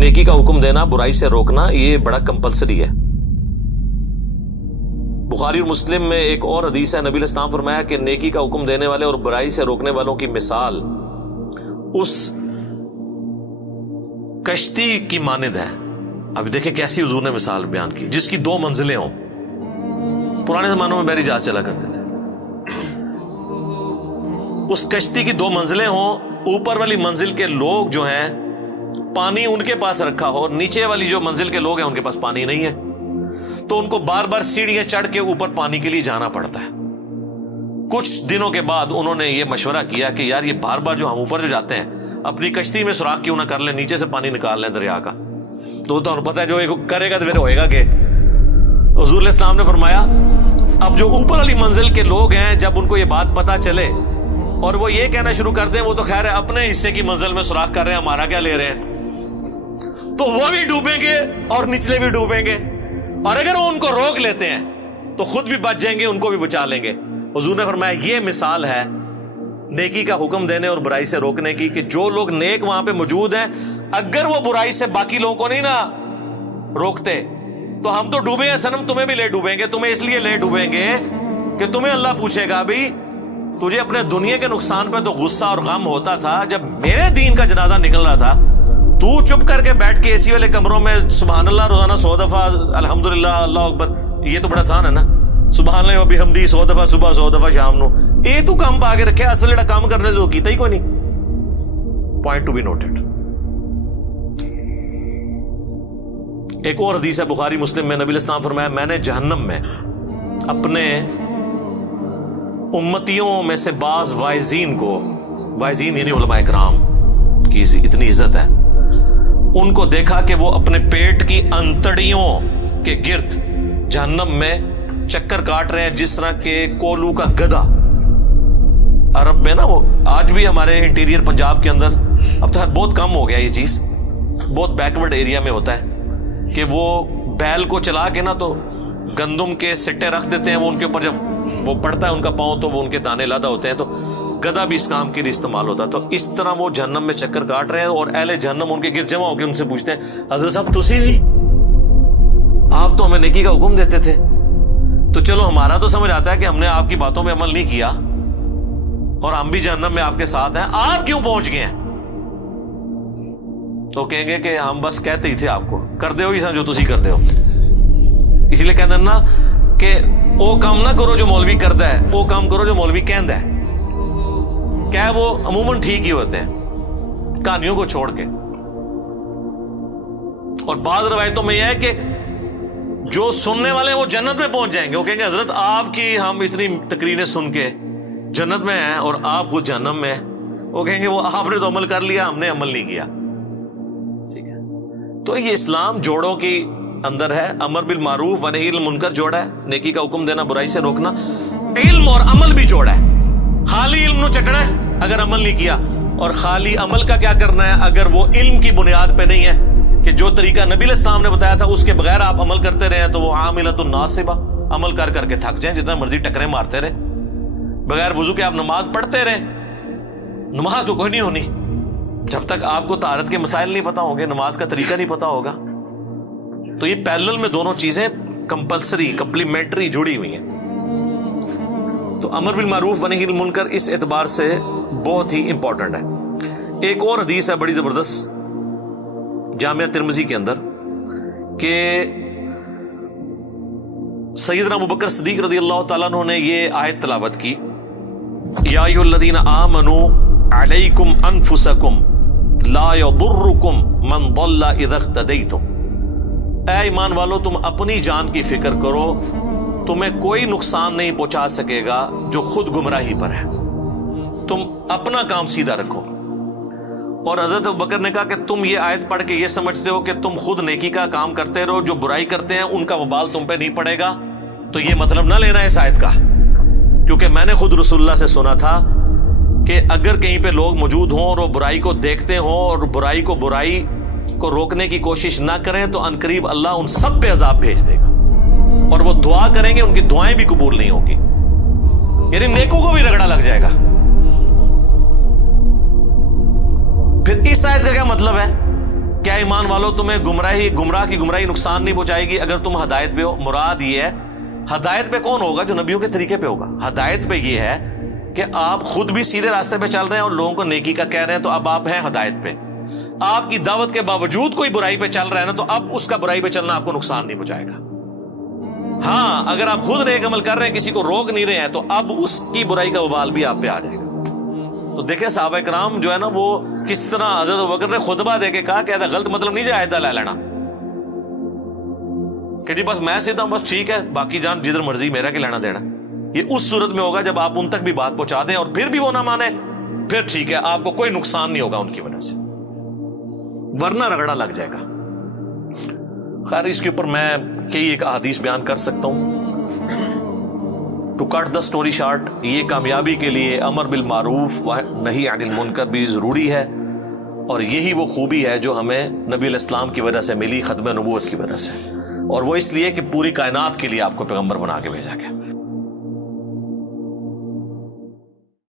نیکی کا حکم دینا، برائی سے روکنا، یہ بڑا کمپلسری ہے۔ بخاری اور مسلم میں ایک اور حدیث ہے، نبی علیہ السلام فرمایا کہ نیکی کا حکم دینے والے اور برائی سے روکنے والوں کی مثال اس کشتی کی مانند ہے۔ اب دیکھیں کیسی حضور نے مثال بیان کی، جس کی 2 منزلیں ہوں۔ پرانے زمانوں میں بحری جہاز چلا کرتے تھے، اس کشتی کی 2 منزلیں ہوں، اوپر والی منزل کے لوگ جو ہیں پانی ان کے پاس رکھا ہو، نیچے والی جو منزل کے لوگ ہیں ان کے پاس پانی نہیں ہے، تو ان کو بار بار سیڑھیاں چڑھ کے اوپر پانی کے لیے جانا پڑتا ہے۔ کچھ دنوں کے بعد انہوں نے یہ مشورہ کیا کہ یار یہ بار بار جو ہم اوپر جو جاتے ہیں اپنی کشتی میں سوراخ کیوں نہ کر لیں، نیچے سے پانی نکال لیں دریا کا، تو تمہیں پتہ ہے جو ایک کرے گا تو پھر ہوئے گا کہ حضور علیہ السلام نے فرمایا اب جو اوپر والی منزل کے لوگ ہیں جب ان کو یہ بات پتہ چلے اور وہ یہ کہنا شروع کر دیں وہ تو خیر ہے اپنے حصے کی منزل میں سوراخ کر رہے ہیں، ہمارا کیا لے رہے ہیں، تو وہ بھی ڈوبیں گے اور نچلے بھی ڈوبیں گے، اور اگر وہ ان کو روک لیتے ہیں تو خود بھی بچ جائیں گے، ان کو بھی بچا لیں گے۔ حضور نے فرمایا یہ مثال ہے نیکی کا حکم دینے اور برائی سے روکنے کی، کہ جو لوگ نیک وہاں پہ موجود ہیں اگر وہ برائی سے باقی لوگوں کو نہیں نہ روکتے تو ہم تو ڈوبے ہیں صنم، تمہیں بھی لے ڈوبیں گے، تمہیں اس لیے لے ڈوبیں گے کہ تمہیں اللہ پوچھے گا بھائی تجھے اپنے دنیا کے نقصان پہ تو غصہ اور غم ہوتا تھا، جب میرے دین کا جنازہ نکل رہا تھا تو چپ کر کے بیٹھ کے اسی والے کمروں میں سبحان اللہ روزانہ 100 دفعہ الحمدللہ اللہ اکبر، یہ تو بڑا آسان ہے نا، سبحان اللہ و بحمدی 100 دفعہ صبح 100 دفعہ شام نو، یہ تو کام پا کے رکھے، اصل جڑا کام کرنے جو کیتا ہی کوئی نہیں۔ Point to be noted. ایک اور حدیث ہے بخاری مسلم میں، نبی علیہ السلام فرمایا میں نے جہنم میں اپنے امتیوں میں سے بعض واعظین کو، واعظین یعنی علماء اکرام کی اتنی عزت ہے، ان کو دیکھا کہ وہ اپنے پیٹ کی انتڑیوں کے گرد جہنم میں چکر کاٹ رہے ہیں جس طرح کہ کولو کا گدھا۔ عرب میں نا وہ آج بھی ہمارے انٹیریئر پنجاب کے اندر اب تو بہت کم ہو گیا یہ چیز، بہت بیکورڈ ایریا میں ہوتا ہے کہ وہ بیل کو چلا کے نا تو گندم کے سٹے رکھ دیتے ہیں، وہ ان کے اوپر جب وہ پڑتا ہے ان کا پاؤں تو وہ ان کے دانے لادا ہوتے ہیں، تو گدھا بھی اس کام کے لیے استعمال ہوتا ہے۔ تو اس طرح وہ جہنم میں چکر کاٹ رہے ہیں اور اہل جہنم ان کے گرد جمع ہو کے ان سے پوچھتے ہیں حضرت صاحب تسی بھی، آپ تو ہمیں نیکی کا حکم دیتے تھے، تو چلو ہمارا تو سمجھ آتا ہے کہ ہم نے آپ کی باتوں پہ عمل نہیں کیا اور ہم بھی جہنم میں آپ کے ساتھ ہیں، آپ کیوں پہنچ گئے ہیں؟ تو کہیں گے کہ ہم بس کہتے ہی تھے آپ کو، کر دے ہو یہ جو تسی کر دے ہو، اسی لیے کہتے ہیں نا کہ وہ کام نہ کرو جو مولوی کرتا ہے، وہ کام کرو جو مولوی کہندا ہے، کیا وہ عموماً ٹھیک ہی ہوتے ہیں کہانیوں کو چھوڑ کے۔ اور بعض روایتوں میں یہ ہے کہ جو سننے والے ہیں وہ جنت میں پہنچ جائیں گے، وہ کہیں گے حضرت آپ کی ہم اتنی تقریریں سن کے جنت میں ہیں اور آپ خود جہنم میں ہیں، وہ کہیں گے وہ آپ نے تو عمل کر لیا، ہم نے عمل نہیں کیا۔ ٹھیک ہے، تو یہ اسلام جوڑوں کی اندر ہے، امر بالمعروف و نہی عن المنکر جوڑا ہے، نیکی کا حکم دینا برائی سے روکنا، علم اور عمل بھی جوڑا ہے، خالی علم نو چٹنا ہے اگر عمل نہیں کیا، اور خالی عمل کا کیا کرنا ہے اگر وہ علم کی بنیاد پہ نہیں ہے کہ جو طریقہ نبی علیہ السلام نے بتایا تھا اس کے بغیر آپ عمل کرتے رہے تو وہ عاملۃ ناصبہ، عمل کر کر کے تھک جائیں، جتنا مرضی ٹکریں مارتے رہے، بغیر وضو کے آپ نماز پڑھتے رہے، نماز تو کوئی نہیں ہونی جب تک آپ کو طہارت کے مسائل نہیں پتا ہوں گے، نماز کا طریقہ نہیں پتا ہوگا۔ تو یہ پیرلل میں دونوں چیزیں کمپلسری کمپلیمنٹری جڑی ہوئی ہیں۔ تو امر بالمعروف و نہی عن المنکر اس اعتبار سے بہت ہی امپورٹنٹ ہے۔ ایک اور حدیث ہے بڑی زبردست جامعہ ترمذی کے اندر کہ سیدنا ابوبکر صدیق رضی اللہ تعالیٰ عنہ نے یہ آیت تلاوت کی، یا ایھا الذین آمنوا علیکم انفسکم لا یضرکم من ضل اذا اہتدیتم، اے ایمان والو تم اپنی جان کی فکر کرو، تمہیں کوئی نقصان نہیں پہنچا سکے گا جو خود گمراہی پر ہے، تم اپنا کام سیدھا رکھو۔ اور حضرت ابوبکر نے کہا کہ تم یہ آیت پڑھ کے یہ سمجھتے ہو کہ تم خود نیکی کا کام کرتے رہو، جو برائی کرتے ہیں ان کا وبال تم پہ نہیں پڑے گا، تو یہ مطلب نہ لینا اس آیت کا، کیونکہ میں نے خود رسول اللہ سے سنا تھا کہ اگر کہیں پہ لوگ موجود ہوں اور وہ برائی کو دیکھتے ہوں اور برائی کو روکنے کی کوشش نہ کریں تو عنقریب اللہ ان سب پہ عذاب بھیج دے گا، اور وہ دعا کریں گے ان کی دعائیں بھی قبول نہیں ہوگی، یعنی نیکوں کو بھی رگڑا لگ جائے گا۔ پھر اس آیت کا کیا مطلب ہے کیا ایمان والو تمہیں گمراہ کی گمراہی نقصان نہیں پہنچائے گی اگر تم ہدایت پہ ہو؟ مراد یہ ہے ہدایت پہ کون ہوگا؟ جو نبیوں کے طریقے پہ ہوگا. ہدایت پہ یہ ہے کہ آپ خود بھی سیدھے راستے پہ چل رہے ہیں اور لوگوں کو نیکی کا کہہ رہے ہیں، تو اب آپ ہیں ہدایت پہ. آپ کی دعوت کے باوجود کوئی برائی پہ چل رہا ہے نا، تو اب اس کا برائی پہ چلنا آپ کو نقصان نہیں پہنچائے گا. ہاں اگر آپ خود نیک عمل کر رہے ہیں، کسی کو روک نہیں رہے ہیں، تو اب اس کی برائی کا وبال بھی آپ پہ آ جائے گا. تو دیکھیں صحابہ کرام جو ہے نا، وہ کس طرح حضرت ابوبکر نے خطبہ دے کے کہا کہ ایسا غلط مطلب نہیں جائے لے لینا کہ جی بس میں سیدھا بس ٹھیک ہے، باقی جان جدھر مرضی، میرا کیا لینا دینا. یہ اس صورت میں ہوگا جب آپ ان تک بھی بات پہنچا دیں اور پھر بھی وہ نہ مانے، پھر ٹھیک ہے، آپ کو کوئی نقصان نہیں ہوگا ان کی وجہ سے، ورنہ رگڑا لگ جائے گا. خیر اس کے اوپر میں کئی ایک احادیث بیان کر سکتا ہوں. To cut the story short, یہ کامیابی کے لیے امر بالمعروف و نہی عن المنکر بھی ضروری ہے، اور یہی وہ خوبی ہے جو ہمیں نبی علیہ السلام کی وجہ سے ملی، ختم نبوت کی وجہ سے، اور وہ اس لیے کہ پوری کائنات کے لیے آپ کو پیغمبر بنا کے بھیجا گیا.